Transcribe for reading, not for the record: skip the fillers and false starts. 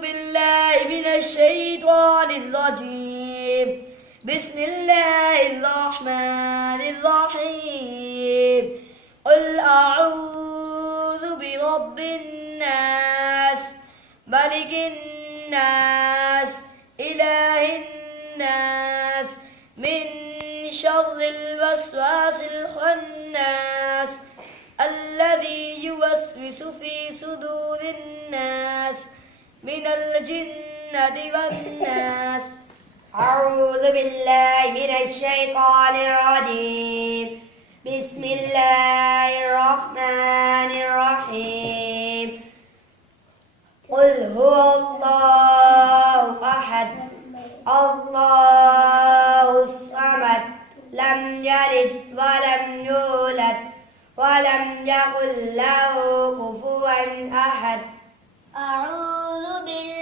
بالله من الشيطان الرجيم. بسم الله الرحمن الرحيم. قل أعوذ برب الناس ملك الناس إله الناس من شر الوسواس الخناس الذي يوسوس في صدور الناس من الجنة والناس. أعوذ بالله من الشيطان الرجيم. بسم الله الرحمن الرحيم. قل هو الله أحد الله الصمد لم يلد ولم يولد ولم يكن له كفوا أحد. أعوذ بالله